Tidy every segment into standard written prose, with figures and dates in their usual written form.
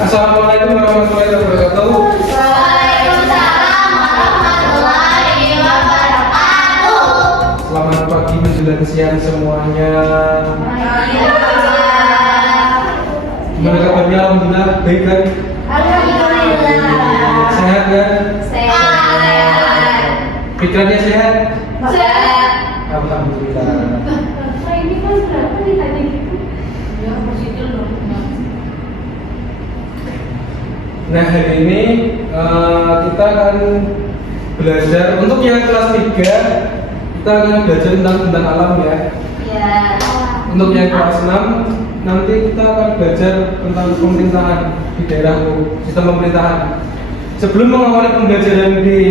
Assalamualaikum warahmatullahi wabarakatuh. Waalaikumsalam warahmatullahi wabarakatuh. Selamat pagi menjelang siang semuanya. Gimana kabarnya? Alhamdulillah baik kan? Alhamdulillah. Sehat kan? Sehat. Pikirannya sehat? Sehat. Alhamdulillah. Ini kelas berapa nih tadi? Ya, positif dong. Nah hari ini kita akan belajar untuk yang kelas 3 kita akan belajar tentang alam ya. Ya. Untuk yang kelas 6 nanti kita akan belajar tentang pemerintahan di daerahku, sistem pemerintahan. Sebelum mengawali pembelajaran di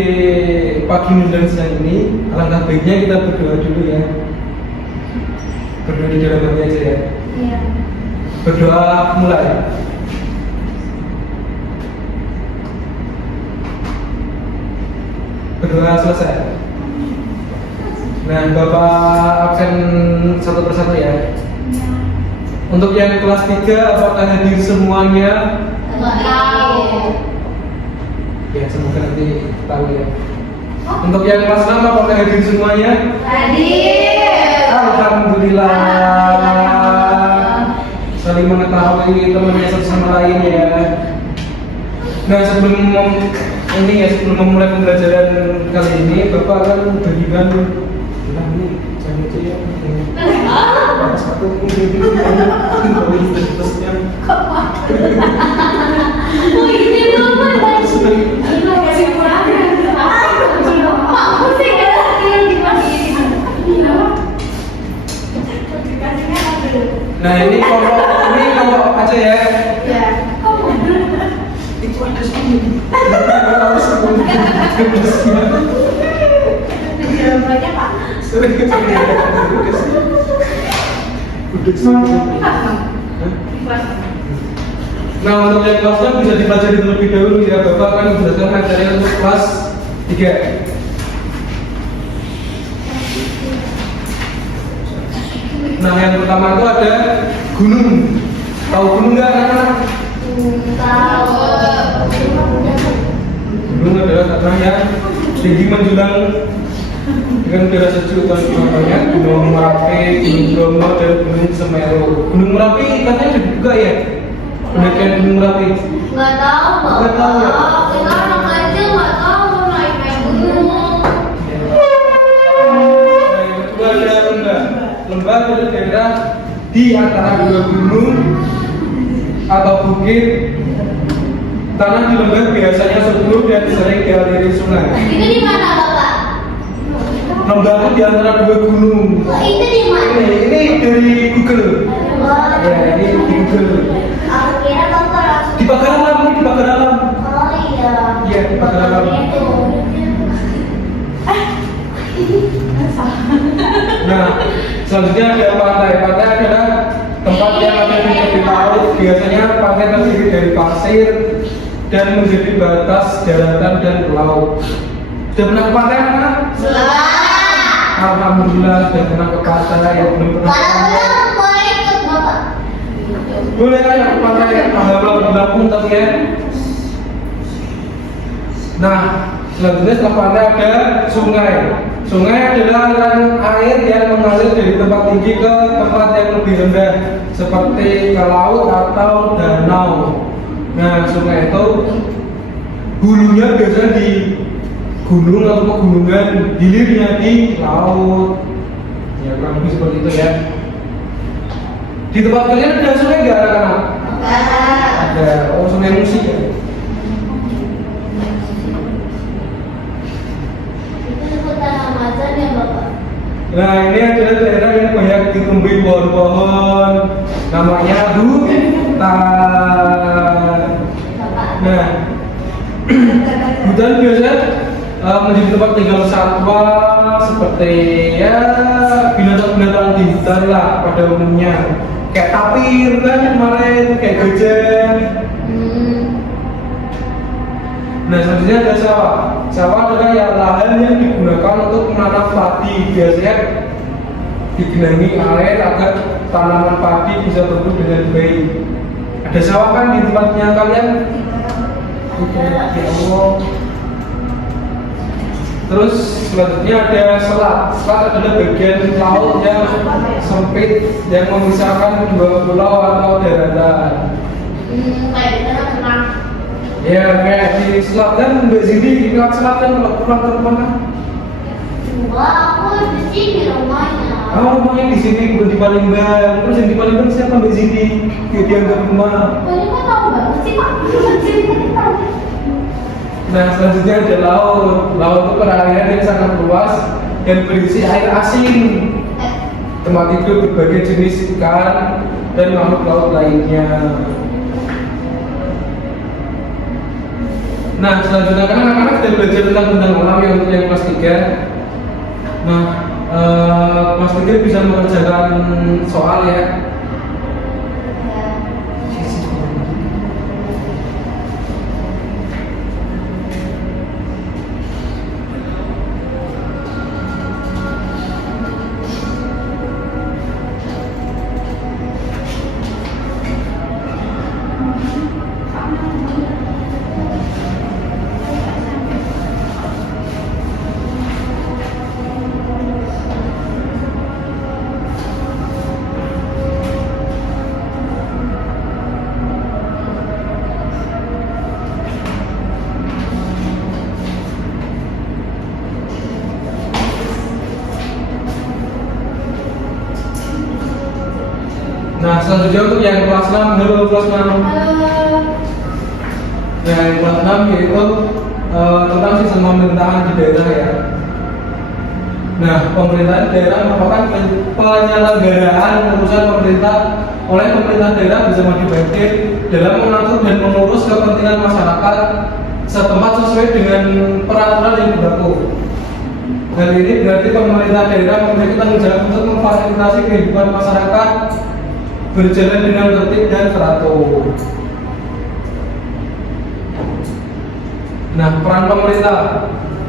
pagi menjelang siang ini, alangkah baiknya kita berdoa dulu ya. Berdoa di dalam hati aja ya. Iya. Berdoa mulai. Berdoa selesai. Nah, Bapak absen satu persatu ya. Untuk yang kelas 3 apakah hadir semuanya? Tahu. Ya, semoga nanti tahu ya. Untuk yang kelas 6 apakah hadir semuanya? Hadir. Alhamdulillah. Saling mengetahui temannya satu sama lain ya. Nah, sebelum memulai pembelajaran kali ini, Bapak akan bagikan ini jangan aja ya. Satu terusnya. Oh ini Bapak lagi. Ini masih kurang. Pak, mesti yang dimasukin. Nah, ini kelompok aja ya. Ya. Itu ada semua. Banyak Pak. Nah, untuk yang kelasnya bisa dipelajari terlebih dahulu ya. Bapak akan menjelaskan materi untuk kelas 3. Nah, yang pertama itu ada gunung. Tahu gunung nggak anak-anak? Tahu. Gunung adalah tanah yang tinggi menjulang dengan udara sejuk dan contohnya Gunung Merapi, Gunung Bromo, dan Gunung Semeru. Gunung Merapi katanya udah dibuka ya? Pendakian Gunung Merapi? Nggak tahu Pak. Nggak tahu ya? Kita anak kecil nggak tahu naik gunung. Nah, yang kedua ada lembah. Lembah adalah daerah di antara dua gunung atau bukit. Tanah di lembah biasanya subur dan sering dialiri sungai. Itu di mana Bapak? Lembah itu di antara dua gunung. Oh, itu di mana? Ini dari Google. Ya, ini di Google. Aku kira Bapak langsung. Di Pagar Alam, ini di Pagar Alam. Oh iya. Iya, di Pagar Alam. Itu. Nah, selanjutnya ada pantai. Pantai adalah tempat yang ada di tepi laut. Biasanya pantai terdiri dari pasir dan menjadi batas daratan dan laut. Sudah pernah ke pantai anak? Alhamdulillah sudah pernah ke pantai. Yang belum pernah ke pantai, Kalau boleh ikut Bapak. boleh aja ke pantai Pahala di Lampung tapi ya. Nah, selanjutnya setelah pantai ada sungai. Sungai adalah aliran air yang mengalir dari tempat tinggi ke tempat yang lebih rendah, seperti ke laut atau danau. Nah, sungai itu hulunya biasanya di gunung atau pegunungan, hilirnya di laut. Ya, kurang lebih seperti itu ya. Di tempat kalian ada sungai nggak anak-anak? Ada. Oh, sungai Musi ya. Itu seputar Amazon ya Bapak. Nah, ini adalah daerah yang banyak ditumbuhi pohon-pohon, namanya hutan. Nah, hutan biasanya menjadi tempat tinggal satwa seperti ya binatang-binatang di hutan lah pada umumnya. Kayak tapir kan kemarin, kayak gajah. Nah, selanjutnya ada sawah. Sawah adalah ya, lahan yang digunakan untuk menanam padi. Biasanya digenangi air agar tanaman padi bisa tumbuh dengan baik. Ada sawah kan di tempatnya kalian? Ya Allah. Terus selanjutnya ada selat. Selat adalah bagian laut yang sempit yang memisahkan dua pulau atau daratan. Kayak di tengah-tengah. Ya kayak di selatan Mbak Zidi di pihak selatan kalau pulang ke rumah kan? Wah, aku di sini rumahnya. Oh, rumahnya di sini bukan di Palembang. Terus yang di Palembang siapa Mbak Zidi? Dia dianggap rumah. Kalian kok tahu banget sih Pak? Nah selanjutnya ada laut. Laut itu perairan yang sangat luas dan berisi air asin. Tempat itu berbagai jenis ikan dan makhluk laut lainnya. Nah selanjutnya kan anak-anak sudah belajar tentang benda alam yang untuk yang kelas 3. Nah kelas 3 bisa mengerjakan soal ya. Nah selanjutnya untuk yang kelas 6, halo kelas 6. Nah yang kelas 6 yaitu tentang sistem pemerintahan di daerah ya. Nah pemerintahan daerah merupakan penyelenggaraan urusan pemerintah oleh pemerintah daerah bersama DPRD dalam mengatur dan mengurus kepentingan masyarakat setempat sesuai dengan peraturan yang berlaku. Hal ini berarti pemerintah daerah memiliki tanggung jawab untuk memfasilitasi kehidupan masyarakat berjalan dengan tertib dan teratur. Nah, peran pemerintah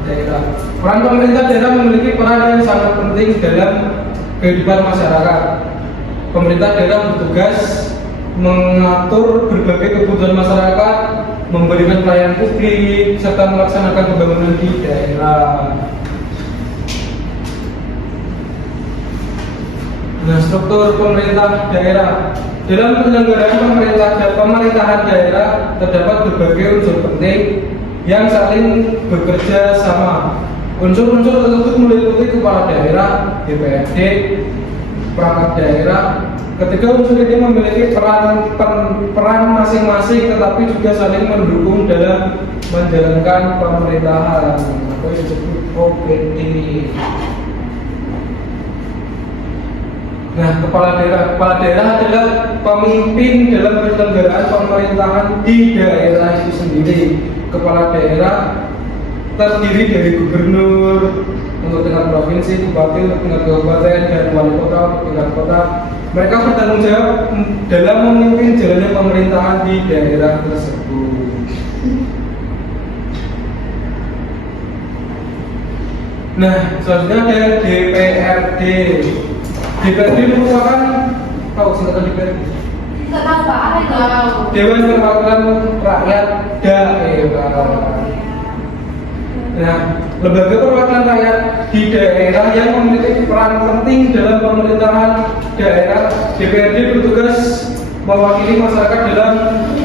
daerah. Peran pemerintah daerah memiliki peran yang sangat penting dalam kehidupan masyarakat. Pemerintah daerah bertugas mengatur berbagai kebutuhan masyarakat, memberikan pelayanan publik, serta melaksanakan pembangunan di daerah. Nah, struktur pemerintah daerah. Dalam penyelenggaraan pemerintahan daerah terdapat berbagai unsur penting yang saling bekerja sama. Unsur-unsur tersebut meliputi kepala daerah, DPRD, perangkat daerah. Ketiga unsur ini memiliki peran masing-masing, tetapi juga saling mendukung dalam menjalankan pemerintahan atau yang disebut OPD. Nah, kepala daerah adalah pemimpin dalam penyelenggaraan pemerintahan di daerah itu sendiri. Kepala daerah terdiri dari gubernur untuk tingkat provinsi, bupati untuk tingkat kabupaten, dan wali kota untuk tingkat kota. Mereka bertanggung jawab dalam memimpin jalannya pemerintahan di daerah tersebut. Nah, selanjutnya ada DPRD. DPRD merupakan singkatan DPRD. Nggak tahu Pak, apa itu? Dewan Perwakilan Rakyat Daerah. Nah, lembaga perwakilan rakyat di daerah yang memiliki peran penting dalam pemerintahan daerah. DPRD bertugas mewakili masyarakat dalam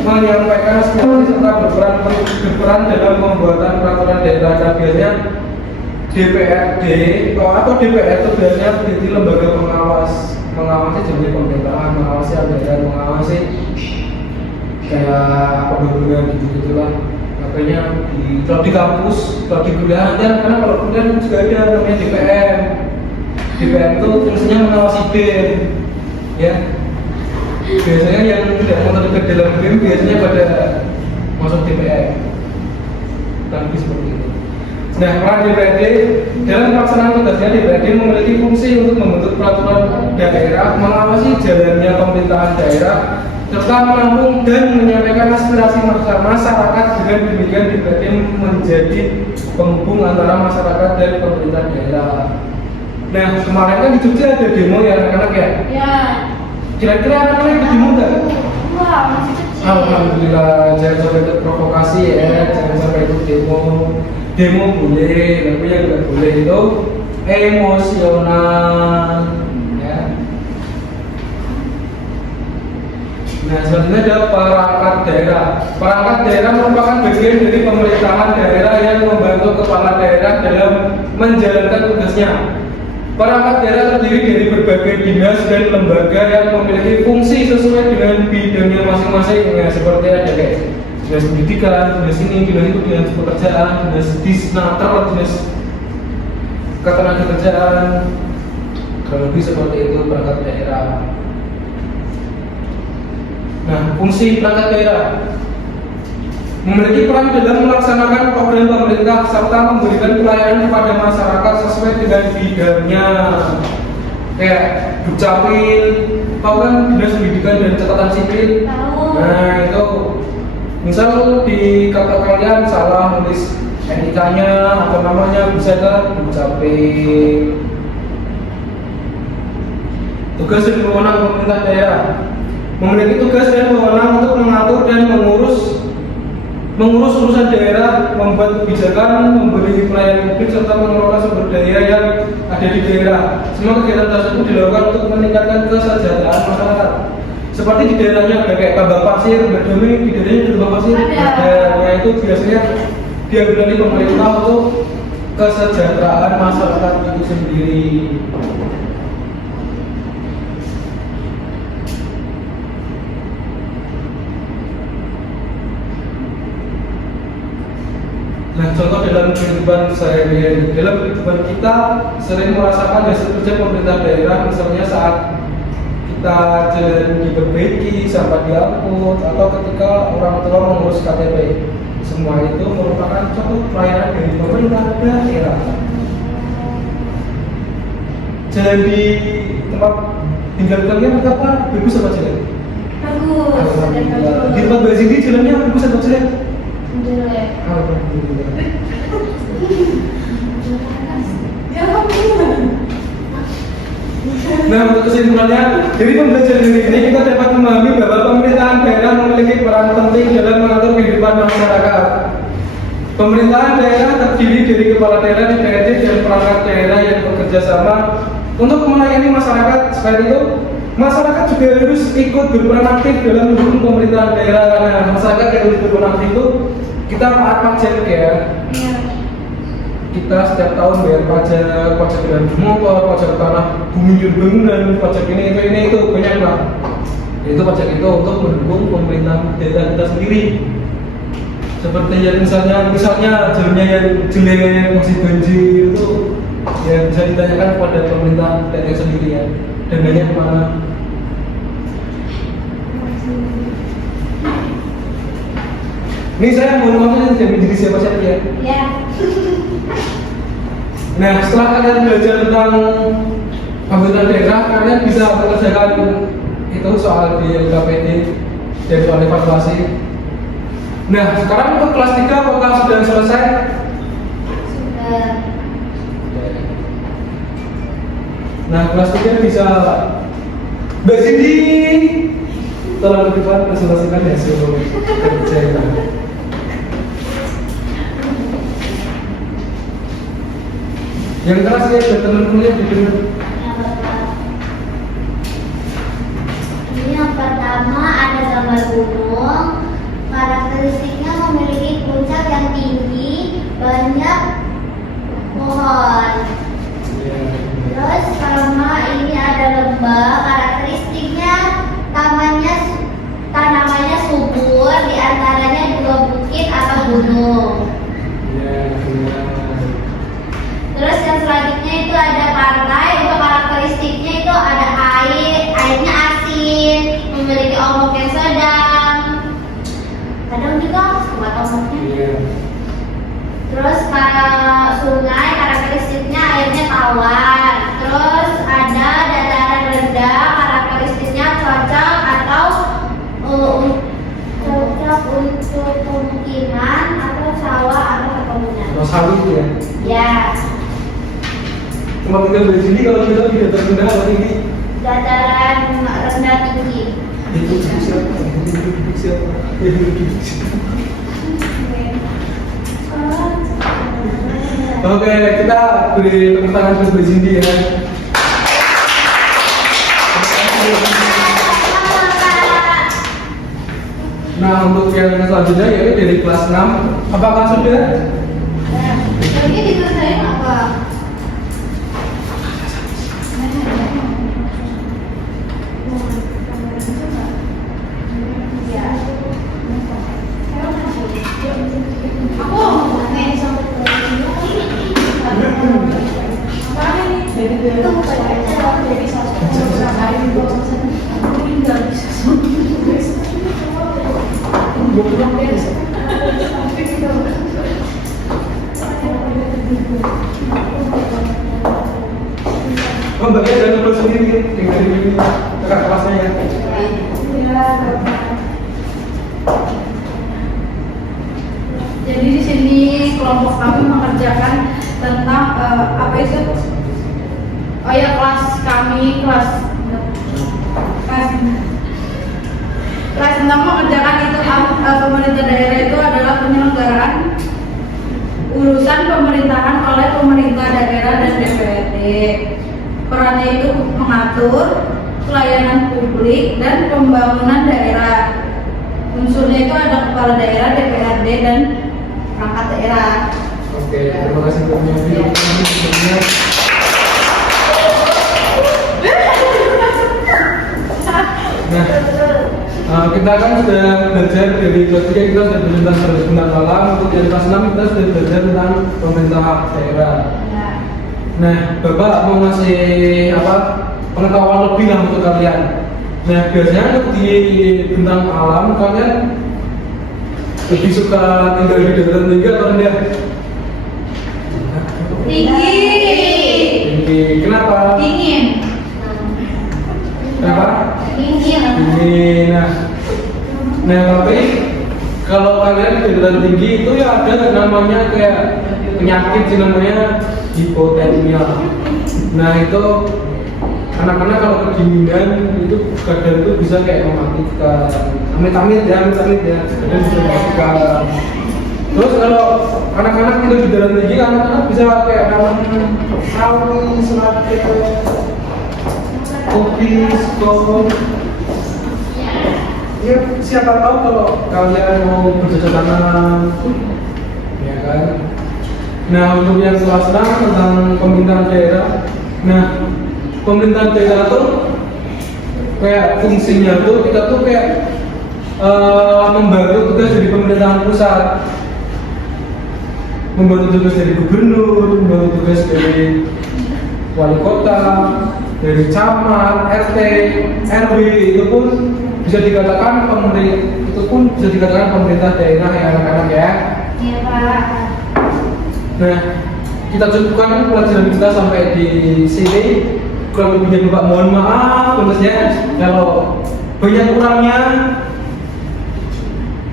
menyampaikan aspirasi serta berperan dalam pembuatan peraturan daerah. Dan biasanya DPRD atau DPR itu biasanya menjadi lembaga mengawasi jenis pemerintahan, mengawasi anggaran, mengawasi kayak pembangunan gitu-gitulah. Makanya kalau di kampus, kalau di kuliah nanti karena kalau kuliah juga ada namanya DPM. DPM itu fungsinya mengawasi BEM, ya. Biasanya yang tidak mau terlibat dalam BEM biasanya pada masuk DPM. Tapi seperti itu. Nah, peran DPRD dalam pelaksanaan tugasnya, DPRD memiliki fungsi untuk membentuk peraturan daerah, mengawasi jalannya pemerintahan daerah, serta menampung dan menyampaikan aspirasi masyarakat. Dengan demikian DPRD menjadi penghubung antara masyarakat dan pemerintah daerah. Nah, kemarin kan di Jogja ada demo ya anak-anak ya? Ya. Kira-kira anak-anak ikut demo nggak? Wah, masih kecil. Alhamdulillah, jangan sampai itu provokasi ya, jangan sampai itu demo boleh, tapi yang nggak boleh itu emosional ya. Nah, selanjutnya ada perangkat daerah. Perangkat daerah merupakan bagian dari pemerintahan daerah yang membantu kepala daerah dalam menjalankan tugasnya. Perangkat daerah terdiri dari berbagai dinas dan lembaga yang memiliki fungsi sesuai dengan bidangnya masing-masing. Ya, seperti ada kayak dinas pendidikan, dinas ini, dinas itu, dinas pekerjaan, dinas disnaker, dinas ketenagakerjaan. Kurang lebih seperti itu perangkat daerah. Nah, fungsi perangkat daerah memiliki peran dalam melaksanakan program pemerintah serta memberikan pelayanan kepada masyarakat sesuai dengan bidangnya. Kayak Dukcapil, tahu kan dinas pendidikan dan catatan sipil. Tahu. Nah itu, misal di kata kalian salah nulis NIK-nya atau namanya bisa ke Dukcapil. Tugas dan wewenang pemerintah daerah memiliki tugas dan wewenang untuk mengatur dan mengurus urusan daerah, membuat kebijakan, memberi pelayanan publik serta mengelola sumber daya yang ada di daerah. Semua kegiatan tersebut dilakukan untuk meningkatkan kesejahteraan masyarakat. Seperti di daerahnya ada kayak tambang pasir, berdoming di daerahnya ada tambang pasir. Nah, itu biasanya diambil dari pemerintah untuk kesejahteraan masyarakat itu sendiri. Nah, contoh dalam kehidupan sehari-hari, dalam kehidupan kita sering merasakan hasil kerja pemerintah daerah, misalnya saat kita jalan diperbaiki, sampah diangkut, atau ketika orang tua mengurus KTP. Semua itu merupakan contoh pelayanan dari pemerintah daerah. Jalan di tempat tinggal kalian apa? Bagus apa jelek? Bagus. Di tempat Mbak Zindi jalannya bagus apa jelek? Jelek. Alhamdulillah. Nah, untuk kesimpulannya, dari pembelajaran ini kita dapat memahami bahwa pemerintahan daerah memiliki peran penting dalam mengatur kehidupan masyarakat. Pemerintahan daerah terdiri dari kepala daerah, DPRD, dan perangkat daerah yang bekerja sama untuk melayani masyarakat. Selain itu, masyarakat juga harus ikut berperan aktif dalam mendukung pemerintahan daerah. Nah, masyarakat yang ikut berperan aktif itu kita taat pajak ya. Iya. Kita setiap tahun bayar pajak kendaraan motor, pajak tanah, bumi dan bangunan, pajak ini itu banyak lah. Itu pajak itu untuk mendukung pemerintahan daerah kita sendiri. Seperti yang misalnya jalannya yang jelek yang masih banjir itu ya bisa ditanyakan kepada pemerintah daerah sendiri ya. Dananya kemana? Ini saya mau ngomongin tidak menjadi siapa-siapa ya. Ya. Nah, setelah kalian belajar tentang pemerintahan daerah, kalian bisa mengerjakan itu soal di LKPD dan soal evaluasi. Nah, sekarang untuk kelas 3 apakah sudah selesai? Sudah. Nah, kelas 3 bisa Mbak Cindy tolong ke depan presentasikan hasil kerja kita. Yang keras ya, buat teman-teman di depan. Ini yang pertama ada gambar gunung. Karakteristiknya memiliki puncak yang tinggi, banyak pohon. Terus sama ini ada lembah. Karakteristiknya tanamannya subur, diantaranya juga bukit atau gunung. Terus yang selanjutnya itu ada pantai. Untuk karakteristiknya itu ada airnya asin, memiliki ombak yang sedang, kadang juga kuat ombaknya. Terus sungai karakteristiknya airnya tawar. Terus ada dataran rendah, karakteristiknya cocok untuk pemukiman atau sawah atau perkebunan. Sawit ya. Ya. Cuma tinggal di sini kalau kita tidak rendah atau tinggi. Dataran rendah tinggi. Oke, kita beri tepuk tangan untuk Cindy ya. Nah, untuk yang selanjutnya yaitu dari kelas 6. Apakah sudah? Ini di kelas saya apa? Oh, Mbak jangan lupa sendiri dengan ini kakak kelasnya ya. Jadi di sini kelompok kami mengerjakan tentang apa itu? Oh ya, kelas kami kelas 6 mengerjakan itu pemerintah daerah itu adalah penyelenggaraan urusan pemerintahan oleh pemerintah daerah dan DPRD. Perannya itu mengatur pelayanan publik dan pembangunan daerah. Unsurnya itu ada kepala daerah, DPRD dan perangkat daerah. Oke, terima kasih untuk sebelumnya. Nah, kita kan sudah belajar dari kelas 3 kita sudah belajar tentang perencanaan alam. Untuk dari kelas 6 kita sudah belajar tentang pemerintah daerah. Nah, Bapak mau ngasih apa pengetahuan lebih lah untuk kalian. Nah, biasanya untuk di tentang alam kalian lebih suka tinggal di dataran tinggi atau rendah? Tinggi. Tinggi. Kenapa? Dingin. Kenapa? Dingin. Tinggi. Nah tapi kalau kalian di dataran tinggi itu ya ada namanya kayak penyakit sih namanya hipotermia. Nah itu anak-anak kalau kedinginan itu kadang itu bisa kayak mematikan, amit-amit ya, kadang bisa mematikan. Terus kalau anak-anak itu di dalam tinggi, anak-anak bisa kayak sawi, selada, kopi, skor. Ya siapa tahu kalau kalian mau bercocok tanam, ya kan? Nah untuk yang kelas 6 tentang pemerintahan daerah. Nah pemerintahan daerah tuh kayak fungsinya tuh kita tuh kayak membantu tugas dari pemerintahan pusat, membantu tugas dari gubernur, membantu tugas dari wali kota, dari camat, RT, RW itu pun bisa dikatakan pemerintah daerah ya anak-anak ya. Iya Pak. Nah kita cukupkan pelajaran kita sampai di sini. Kurang lebihnya Bapak mohon maaf tentunya kalau banyak kurangnya.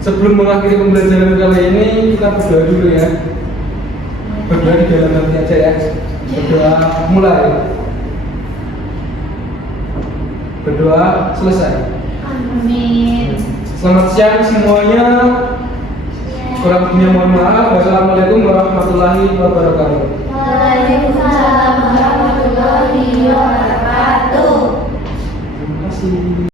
Sebelum mengakhiri pembelajaran kali ini kita berdoa dulu ya. Berdoa di dalam hati aja ya. Berdoa mulai. Berdoa selesai. Amin. Selamat siang semuanya. Kurang lebihnya mohon maaf. Wassalamualaikum warahmatullahi wabarakatuh. Waalaikumsalam warahmatullahi wabarakatuh.